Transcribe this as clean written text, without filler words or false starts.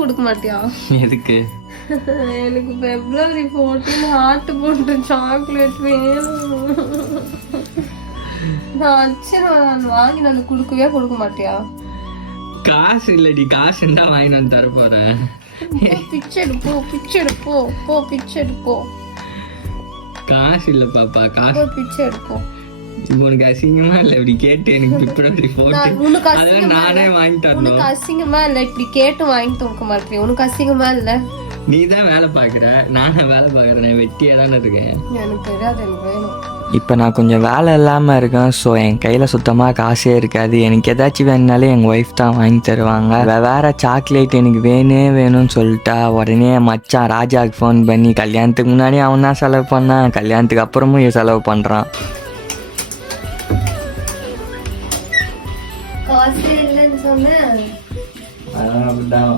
கொடுக்க மாட்டியா? எதுக்கு? எனக்கு February 14 ஹார்ட் போட்டு சாக்லேட் வேணும். நான் வாங்கி நான் கொடுக்க மாட்டியா? காசு இல்லடி, காசு இருந்தா வாங்கி நான் தர போறேன். பிச்சை எடுப்போ. காசு இல்ல பாப்பா, காசு பிச்சை எடுப்போம். உனக்கு அசிங்கமா இல்ல இப்படி கேட்டு எனக்கு February 14 நானே வாங்கி தரணும். உனக்கு அசிங்கமா இல்ல இப்படி கேட்டு வாங்கி தூக்க மாட்டேன்? உனக்கு அசிங்கமா இல்ல? நீ தான் வேலை பாக்குற, நானும் வேலை பாக்குறேன், வெட்டியா தானே இருக்கேன். எனக்கு தெரியாது, எனக்கு வேணும். இப்போ நான் கொஞ்சம் வேலை இல்லாமல் இருக்கேன். ஸோ என் கையில் சுத்தமாக காசே இருக்காது. எனக்கு ஏதாச்சும் வேணுனாலே எங்கள் ஒய்ஃப் தான் வாங்கி தருவாங்க. வேறு சாக்லேட் எனக்கு வேணும்னு சொல்லிட்டா உடனே என் மச்சான் ராஜாவுக்கு ஃபோன் பண்ணி கல்யாணத்துக்கு முன்னாடி அவன் தான் செலவு பண்ணான், கல்யாணத்துக்கு அப்புறமும் செலவு பண்ணுறான். காசு இல்லைன்னு சொன்னேன். அப்படிதான்